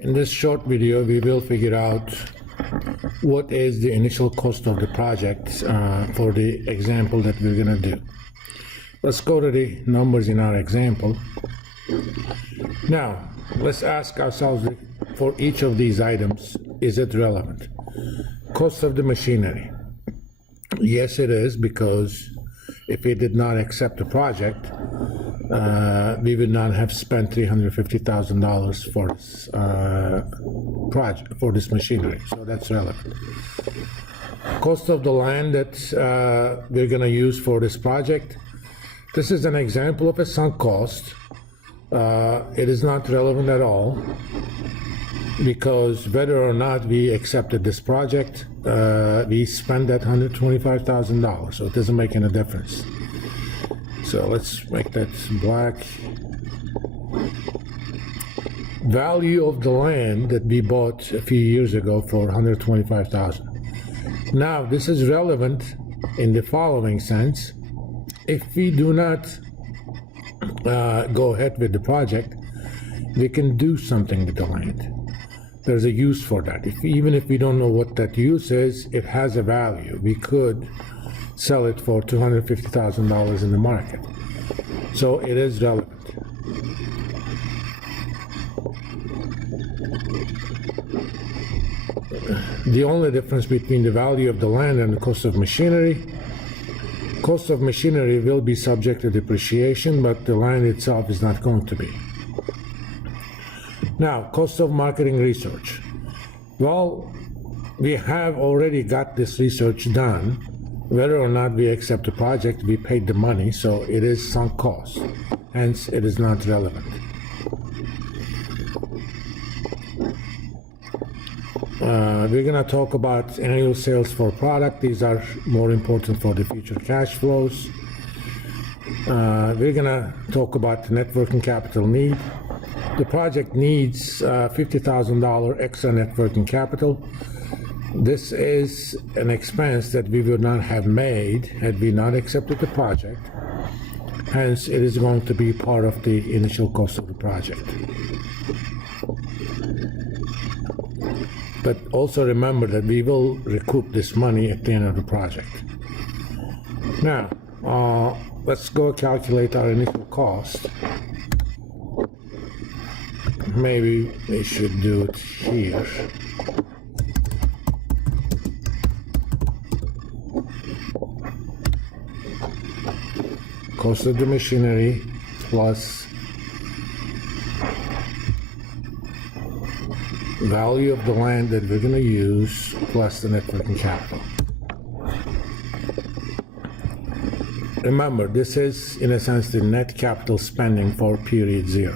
In this short video, we will figure out what is the initial cost of the project for the example that we're going to do. Let's go to the numbers in our example. Now, let's ask ourselves, for each of these items, is it relevant? Cost of the machinery. Yes, it is, because if we did not accept the project, we would not have spent $350,000 for this project, for this machinery. So that's relevant. Cost of the land that we're going to use for this project. This is an example of a sunk cost. It is not relevant at all, because whether or not we accepted this project, we spent that $125,000, so it doesn't make any difference. So let's make that black. Value of the land that we bought a few years ago for $125,000. Now, this is relevant in the following sense. If we do not go ahead with the project, we can do something with the land. There's a use for that. Even if we don't know what that use is, it has a value. We could sell it for $250,000 in the market. So it is relevant. The only difference between the value of the land and the cost of machinery, cost of machinery will be subject to depreciation, but the land itself is not going to be. Now, cost of marketing research. Well, we have already got this research done. Whether or not we accept the project, we paid the money, so it is sunk cost. Hence, it is not relevant. We're going to talk about annual sales for product. These are more important for the future cash flows. We're going to talk about the net working capital need. The project needs $50,000 extra net working capital. This is an expense that we would not have made had we not accepted the project. Hence, it is going to be part of the initial cost of the project. But also remember that we will recoup this money at the end of the project. Now, let's go calculate our initial cost. Maybe we should do it here. Cost of the machinery plus value of the land that we're going to use plus the net working capital. Remember, this is in a sense the net capital spending for period 0,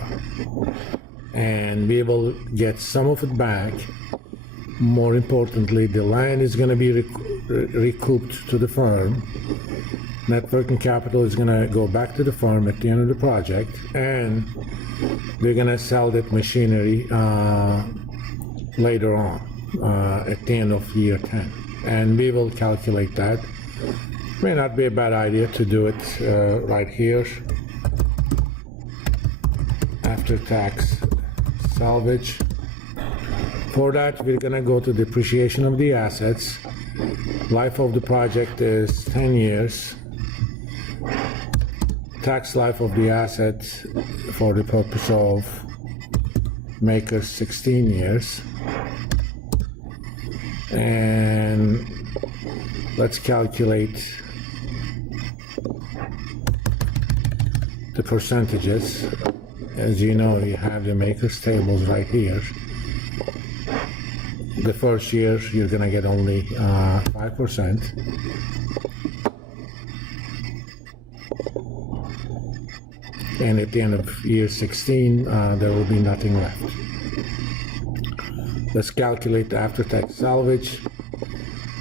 and we will get some of it back. More importantly, the land is going to be recouped to the firm. Net working capital is going to go back to the firm at the end of the project, and we're going to sell that machinery later on at the end of year 10. And we will calculate that. May not be a bad idea to do it right here. After tax salvage. For that, we're going to go to depreciation of the assets. Life of the project is 10 years. Tax life of the asset for the purpose of maker 16 years. And let's calculate the percentages. As you know, you have the maker's tables right here. The first year, you're going to get only 5%. And at the end of year 16, there will be nothing left. Let's calculate the after-tax salvage.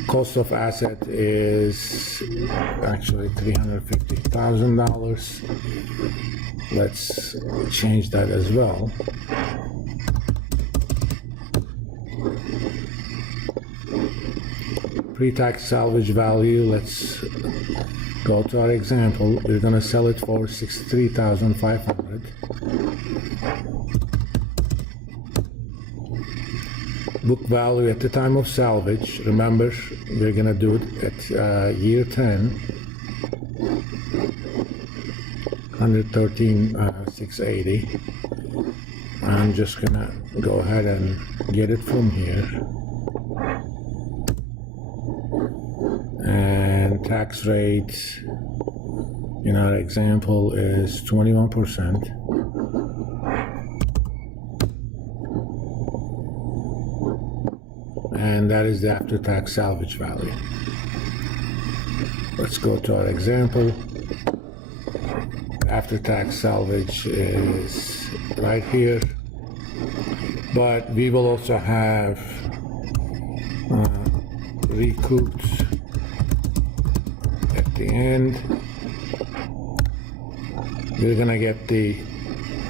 Cost of asset is actually $350,000. Let's change that as well. Pre-tax salvage value, let's go to our example. We're going to sell it for $63,500. book value at the time of salvage. Remember, we're gonna do it at year 10, 113,680. I'm just gonna go ahead and get it from here. And tax rate in our example is 21%. And that is the after-tax salvage value. Let's go to our example. After-tax salvage is right here, but we will also have recouped at the end. We're gonna get the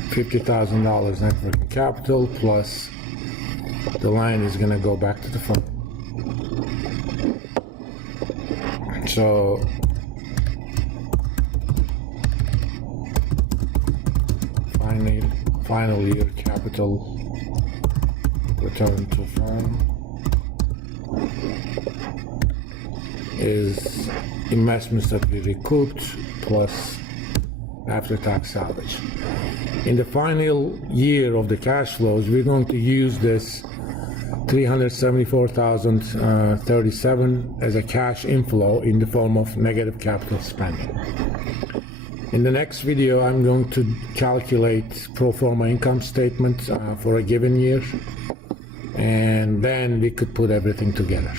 $50,000 net working capital plus the line is gonna go back to the front. So final year capital return to firm is investments that we recouped plus after-tax salvage. In the final year of the cash flows, we're going to use this $374,037 as a cash inflow in the form of negative capital spending. In the next video, I'm going to calculate pro forma income statement for a given year, and then we could put everything together.